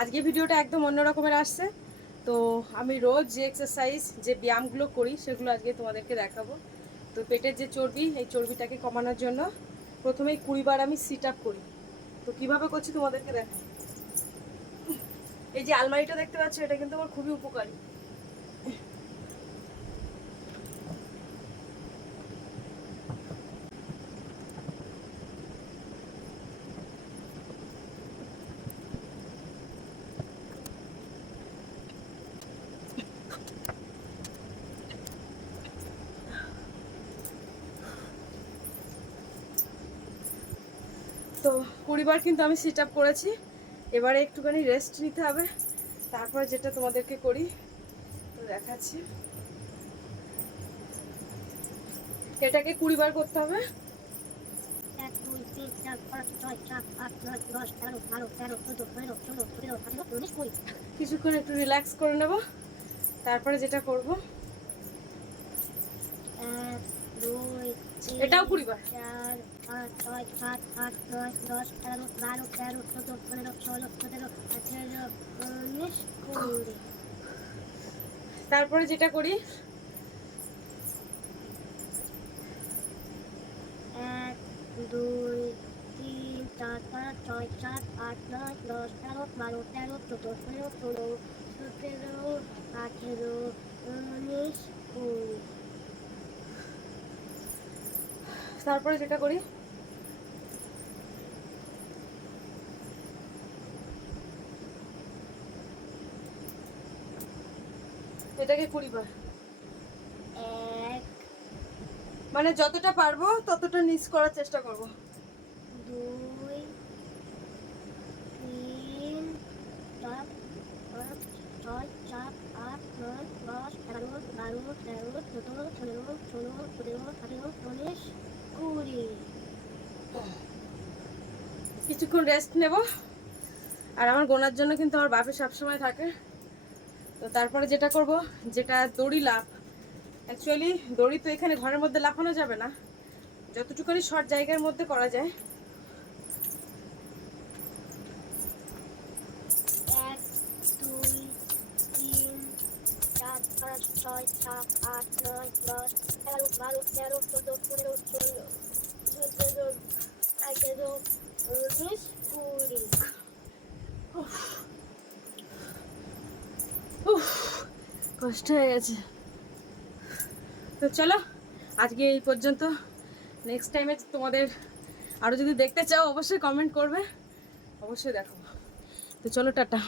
আজকে ভিডিওটা একদম অন্য রকমের আসছে। তো আমি রোজ যে এক্সারসাইজ যে ব্যায়ামগুলো করি, সেগুলো আজকে তোমাদেরকে দেখাবো। তো পেটের যে চর্বি, এই চর্বিটাকে কমানোর জন্য প্রথমেই কুড়িবার আমি সিট আপ করি। তো কীভাবে করছি তোমাদেরকে দেখা এই যে আলমারিটা দেখতে পাচ্ছ, এটা কিন্তু আমার খুবই উপকারী। তো কুড়িবার কিন্তু আমি সিট আপ করেছি। এবারে একটুখানি রেস্ট নিতে হবে। তারপর যেটা তোমাদেরকে করি তো দেখাচ্ছি। এটাকে কুড়িবার করতে হবে। বারো কিছুক্ষণ একটু রিল্যাক্স করে নেব। তারপরে যেটা করব এটাও কুড়িবার। চার পাঁচ ছয় সাত আট নয় দশ এগারো বারো তেরো চোদ্দ পনেরো ষোলো সতেরো আঠেরো উনিশ কুড়ি তারপরে যেটা করি? এক দুই তিন চার পাঁচ ছয় সাত আট নয় দশ এগারো বারো তেরো চোদ্দ পনেরো ষোলো সতেরো আঠেরো উনিশ কুড়ি। তারপরে যেটা করি? এটাকে কুড়িবার এক। মানে যতটা পারব ততটা নিচ করার চেষ্টা করব। দুই তিন চার পাঁচ ছয় সাত আট নয় দশ এগারো বারো তেরো চোদ্দ পনেরো ষোলো সতেরো আঠেরো উনিশ কুড়ি। কিছুক্ষণ রেস্ট নেব। আর আমার গোনার জন্য কিন্তু আমার বাপে সবসময় থাকে। তো তারপরে যেটা করব, যেটা দড়ি লাফ অ্যাকচুয়ালি দড়ি তো এখানে ঘরের মধ্যে লাফানো যাবে না। যতটুকুনি শর্ট জায়গার মধ্যে করা যায়। ছয়, সাত, আট, নয়, দশ, এগারো, বারো, তেরো, চোদ্দ, পনেরো কষ্ট হয়ে গেছে। তো চলো, আজকে এই পর্যন্ত। নেক্সট টাইমে তোমাদের আরও যদি দেখতে চাও, অবশ্যই কমেন্ট করবে। অবশ্যই দেখো। তো চলো, টাটা।